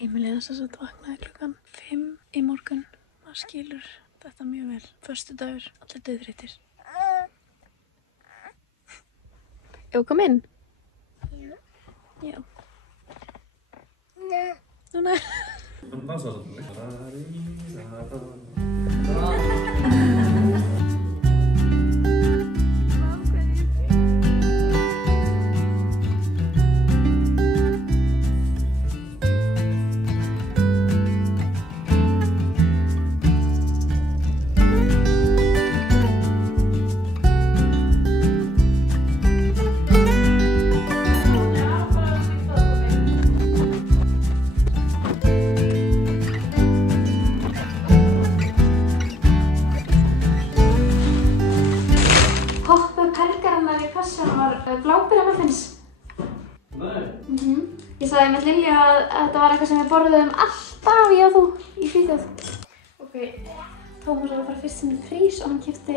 Emilía vaknaði klukkan 5 í morgun. Maður skilur þetta mjög vel. Föstudagur, allir dauðþreyttir. Ef kom inn? Já. Nei. Núna. Ég sagði með Lilju að þetta var eitthvað sem við borðum alltaf, ég og þú, í Svíþjóð. Ok, Tómas var bara fyrst sinni frís og hann keypti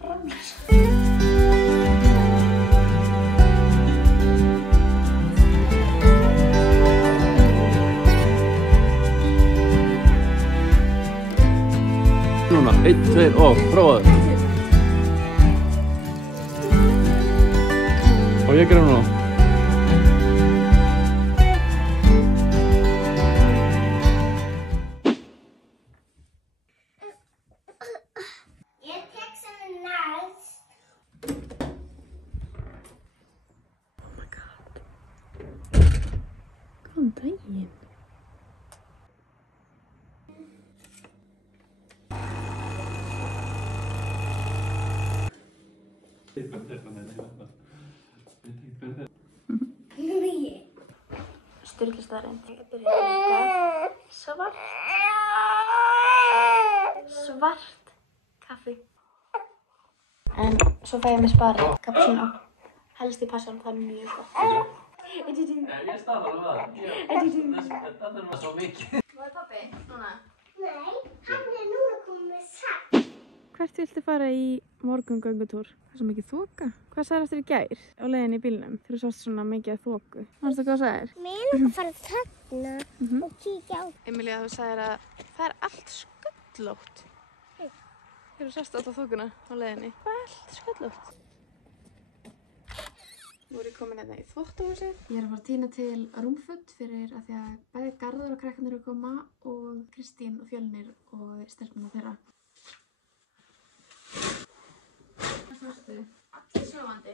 Ramles. Núna, 1, 2 og prófaðu. Og ég gera núna. Góðan daginn. Sturlustaðarinn. Ég byrja að leika svart kaffi. En svo fæ ég með spari, cappuccino. Helst í passan, það mjög gott. Ég stað alveg það. Þetta er svo mikið. Hvað pabbi núna? Nei, hann núna komið með satt. Hvert viltu fara í morgungöngutúr? Það er svo mikið þoka. Hvað sagðir eftir í gær á leiðinni í bílnum þegar þú sást svona mikið af þoku? Manstu hvað sagðir? Mér að fara þarna og kíkja á. Emilía, þú sagðir að það er allt sköllótt. Þegar þú sást alltaf þokuna á leiðinni. Hvað er allt sköllótt? Nú er ég komin hérna í þvottahúsið. Ég er að fara að tína til rúmföt fyrir að því að bæði Garðar og krakkarnir eru að koma og Kristín og Fjölnir og stelpuna þeirra. Hvað svartu? Allir sofandi.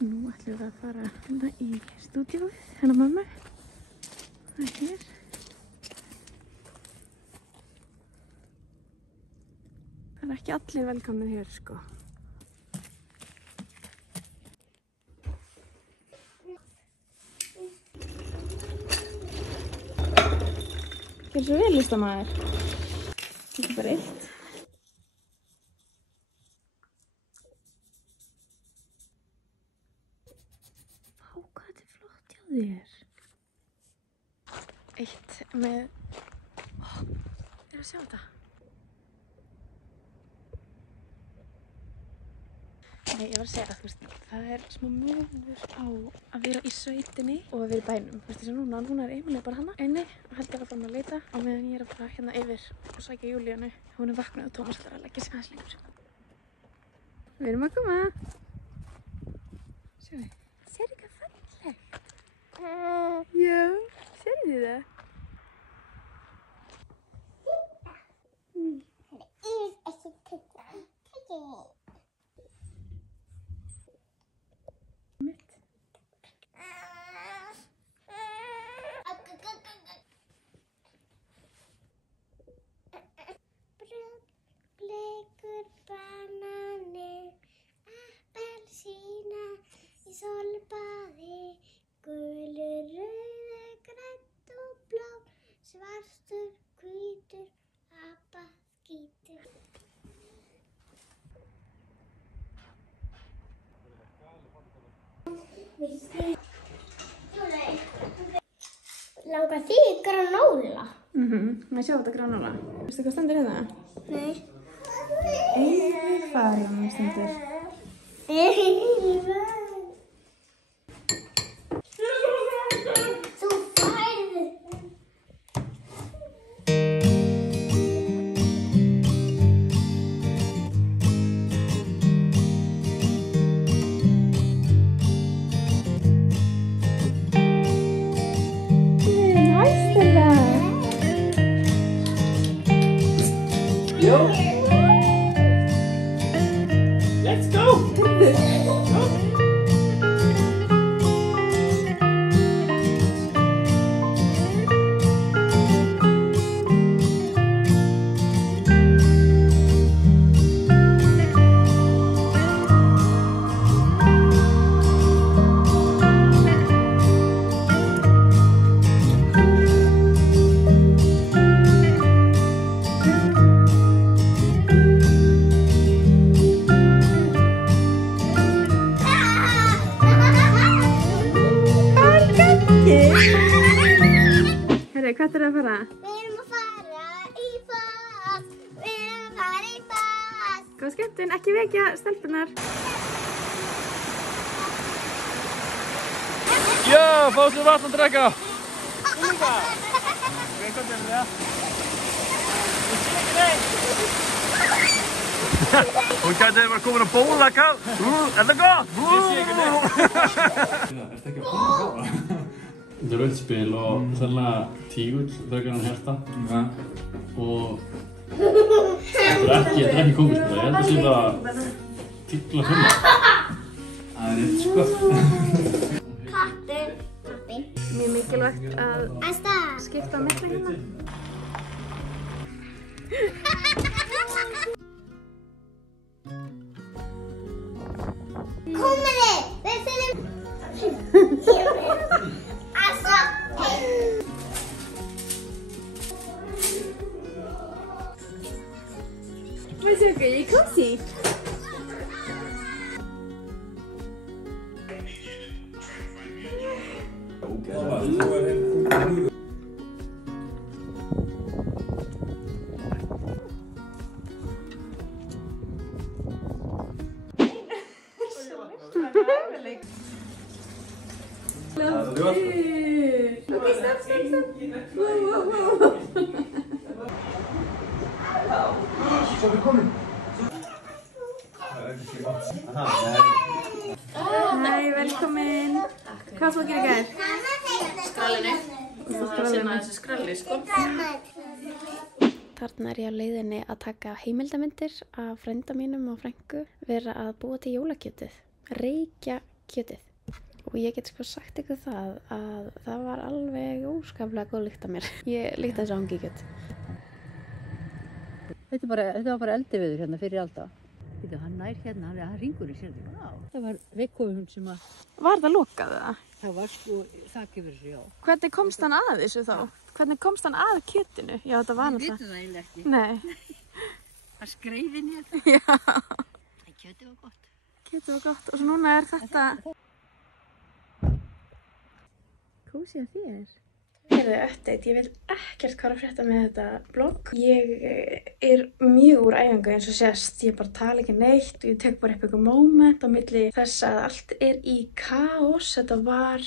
Nú ætlum við að fara hérna í stúdíóið, hérna mömmu. Það er hér. Það er ekki allir velkomnir hér, sko. Gjörðu svo vel, listamaður. Þetta er bara illt. Vá, hvað þetta er flott hjá þér. Eitt með... Ég er að sjá þetta. Nei, ég var að segja það, þú veist, það er smá munur á að vera í sveitinni og að vera í bænum. Þú veist, þess að núna er Emilía bara hana inni og heldur að fara að leita á meðan ég er að fara hérna yfir og sækja Júlíönu. Hún er vaknað og Tómas ætlar að leggja sig aðeins lengur. Við erum að koma. Sjáðu, sérðu hvað fallegt? Já, sérðu þið það? Blekur banani, appelsína í sólbaði, gulur, rauður, grænn og blár, svartur, hvítur, apaskítur. Langar þig í granóla? Má ég sjá þetta granóla? Veistu hvað stendur hérna? Nei. Yfir fara um stundir. Þú færði. Let's go! Herri, hvert er það að fara? Við erum að fara í bað. Við erum að fara í bað. Góð skemmtun, ekki vekja stelpunar. Já, fáðu sér vatn að drekka. Hún gæti bara komin að bóla kall. Er það gott? Ég sé ekki neitt. Ertu ekki að bóla kall? Þetta er rauðspil og sennilega tígull, frekar hann herta. Og þetta er ekki komisk, ég held að sé bara tígla finna. Það er rétt sko. Pappi. Mjög mikilvægt að Æsta. skipta á milli hérna. Komiði, við þurfum. Æsta. What's okay? You cozy? Okay, stop. Whoa. Hæ, velkomin. Hvað þú að gera í gær? Skrallinu. Það sinna þessi skralli, sko. Þarna er ég á leiðinni að taka heimildarmyndir af frænda mínum og frængu vera að búa til jólakjötið, reykja kjötið. Og ég get sko sagt ykkur það að það var alveg óskaplega góð lykt af mér. Ég lykti þessu hangikjöt. Þetta var bara eldiviður hérna fyrir alltaf. Hann nær hérna, hann ringurinn sér því. Það var veikofun sem að... Var það lokað það? Það var sko þakk yfir þessu, já. Hvernig komst hann að þessu þá? Hvernig komst hann að kjötinu? Já, þetta var Við náttúrulega... vitum það eiginlega ekki. Nei. Það skreið inn í þetta. Já. En kjötið var gott. Kjötið var gott. Og svo núna er þetta... Kósí að þér. Heyrðu, update. Ég veit ekkert hvað er að frétta með þetta blogg. Ég er mjög úr æfingu eins og sést. Ég bara tala ekki neitt og ég tek bara upp eitthvað moment á milli þess að allt er í kaos. Þetta var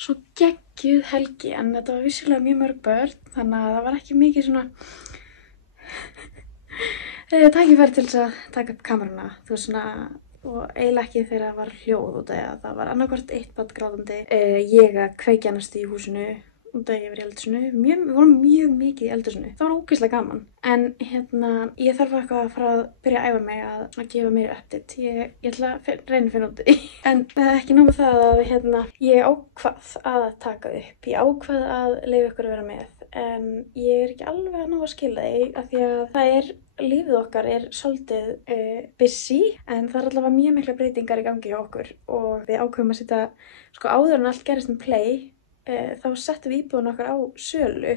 svo geggjuð helgi en þetta var vissulega mjög mörg börn þannig að það var ekki mikið svona tækifæri til þess að taka upp kameruna. Þú veist svona og eiginlega ekki þegar það var hljóð út af því að það var annarkvort eitt barn grátandi. Ég að kveikja næstu í húsinu út af ég var í eldhúsinu. Við vorum mjög mikið í eldhúsinu. Það var ógeðslega gaman. En ég þarf eitthvað að fara að byrja að æfa mig að gefa mér update. Ég ætla að reyna að finna út í. En það er ekki nóg með það að ég ákvað að taka upp. Ég ákvað að leyfa ykkur að vera með. En ég er ekki alveg að ná að skila því af því að það er lífið okkar er svolítið busy en það er allavega mjög mikla breytingar í gangi hjá okkur og við ákveðum að setja sko áður en allt gerist með Play þá settum við íbúðun okkar á sölu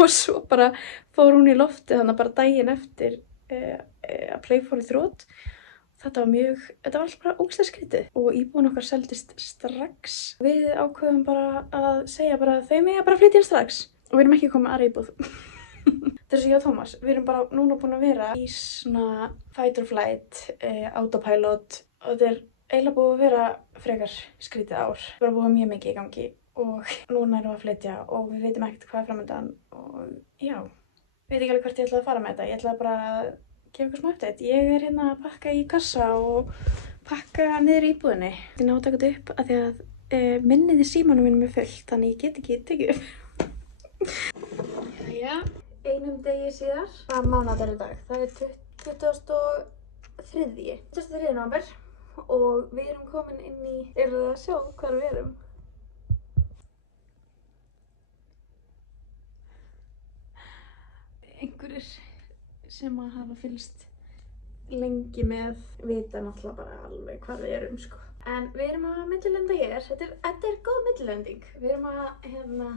og svo bara fór hún í loftið þannig bara daginn eftir að Play fór í þrot. Þetta var alltaf bara ógeðslega skrítið og íbúðun okkar seldist strax. Við ákveðum bara að segja bara þau mega bara flytja inn strax og við erum ekki komið aðra íbúð. Þetta er svo ég og Tómas, við erum bara núna búin að vera í svona fight or flight, autopilot og þetta er eiginlega búið að vera frekar skrítið ár. Bara búið mjög mikið í gangi og núna erum við að flytja og við veitum ekkert hvað er framöndan og já, veit ekki alveg hvert ég ætla að fara með þetta. Ég ætla bara að gefa ykkur smá update. Ég er hérna að pakka í kassa og pakka niður íbúðinni. Ég ná að taka þetta upp af því að minnið í símanum mínum er fullt, þannig ég get ekki tekið upp. Jæja, einum degi síðar. Hvaða mánaður er í dag? Það er 23. nóvember og við erum komin inn í, eruð þið að sjá hvar við erum? Einhverjir sem að hafa fylgst lengi með vita náttúrulega bara alveg hvar við erum, sko. En við erum að millilenda hér, þetta er góð millilending. Við erum að,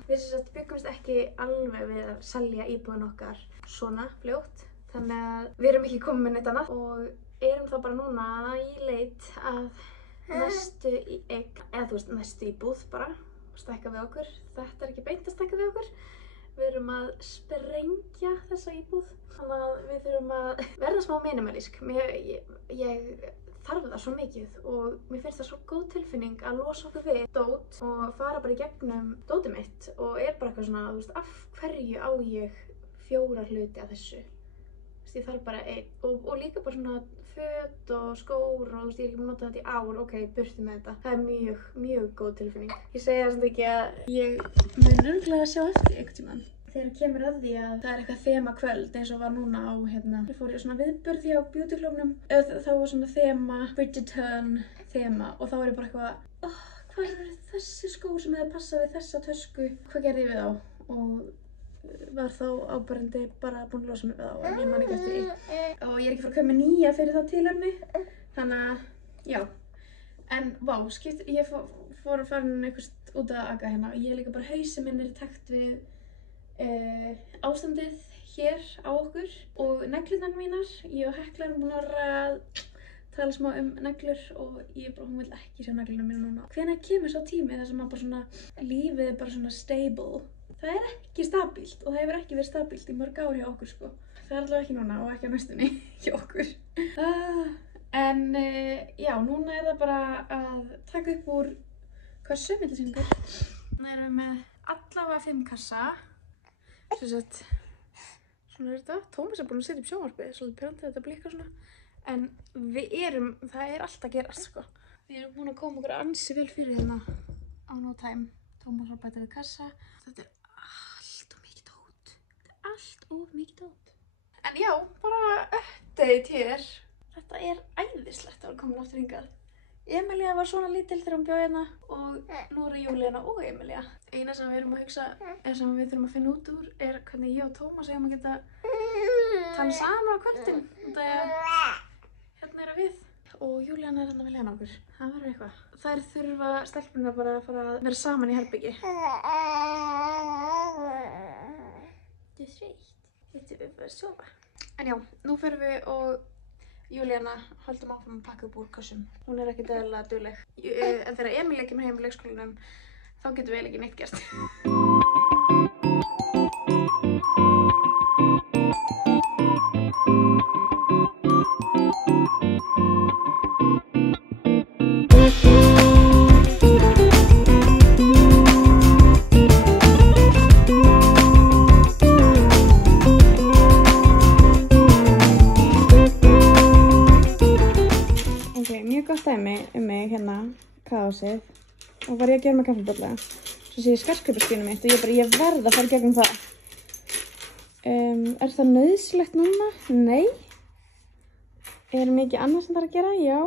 við byggumst ekki alveg við að selja íbúðin okkar svona fljótt. Þannig að við erum ekki komin með neitt annað og erum þá bara núna í leit að næstu eign, eða þú veist, næstu íbúð bara, stækka við okkur. Þetta er ekki beint að stækka við okkur. Við erum að sprengja þessa íbúð, þannig að við þurfum að verða smá minimalísk. Ég þarf það svo mikið og mér finnst það svo góð tilfinning að losa okkur við dót og fara bara í gegnum dótið mitt og er bara eitthvað svona, þú veist, af hverju á ég 4 hluti af þessu? Þú veist, ég þarf bara einn og líka bara svona föt og skór og þú veist, ég er ekki búin að nota þetta í ár, ok, burti með þetta. Það er mjög góð tilfinning. Ég segja þess ekki að ég mun örugglega að sjá eftir einhvern tímann. Þegar kemur að því að það er eitthvað þema kvöld eins og var núna á, ég fór í svona viðburði á Beauty Clubnum. Þá var svona þema, Bridgerton þema og þá var ég bara eitthvað, hvað er þessi skó sem hefði passað við þessa tösku? Hvað gerði ég við þá? Og var þá áberandi bara búin að losa mig við þá en ég man ekki eftir því. Og ég er ekki fara að kaupa nýja fyrir það tilefni, þannig að, já. En vá, ég fór að fara eitthvað út að aga hérna og ég líka bara hausinn minn er í takt við ástandið hér á okkur og neglurnar mínar. Ég og Hekla erum búin að tala smá neglur og hún vil ekki sjá neglurnar mínar núna. Hvenær kemur sá tími þar sem bara svona lífið er bara svona stable? Það er ekki stabílt og það hefur ekki verið stabílt í mörg ár hjá okkur, sko. Það er allavega ekki núna og ekki á næstunni hjá okkur. En já, núna er það bara að taka upp úr kössu, millisýningar. Núna erum við með allavega 5 kassa. Svona er þetta. Tómas er búinn að setja upp sjónvarpið, svolítið pirrandi þetta blikkar svona. En það er allt að gerast, sko. Við erum búin að koma okkur ansi vel fyrir hérna á no time. Tómas var að bæta við kassa. Þetta er allt of mikið dót. Allt of mikið dót. En já, bara update hér. Þetta er æðislegt að vera komin aftur hingað. Emilía var svona lítil þegar hún bjó hérna og nú eru Júlíana og Emilía. Eina sem við erum að hugsa, sem við þurfum að finna út úr er hvernig ég og Tómas eigum að geta tala saman á kvöldin. Hérna erum við og Júlíana er hérna með Lena okkur. Það verður eitthvað. Þær þurfa stelpurnar bara að fara að vera saman í herbyggi. Þú er þreytt. Viltu við bara sofa? En já, nú förum við og Júlíana höldum áfram að pakka upp úr kössum. Hún er ekki dæðilega dugleg. En þegar Emilía kemur heim í leikskólanum, þá getum við ekki neitt gert. Kaosið og var ég að gera með kaffibolla svo sé ég skartgripaskrínu mitt og ég verð að fara í gegnum það. Er það nauðsynlegt núna? Nei. Er mikið annað sem það er að gera? Já.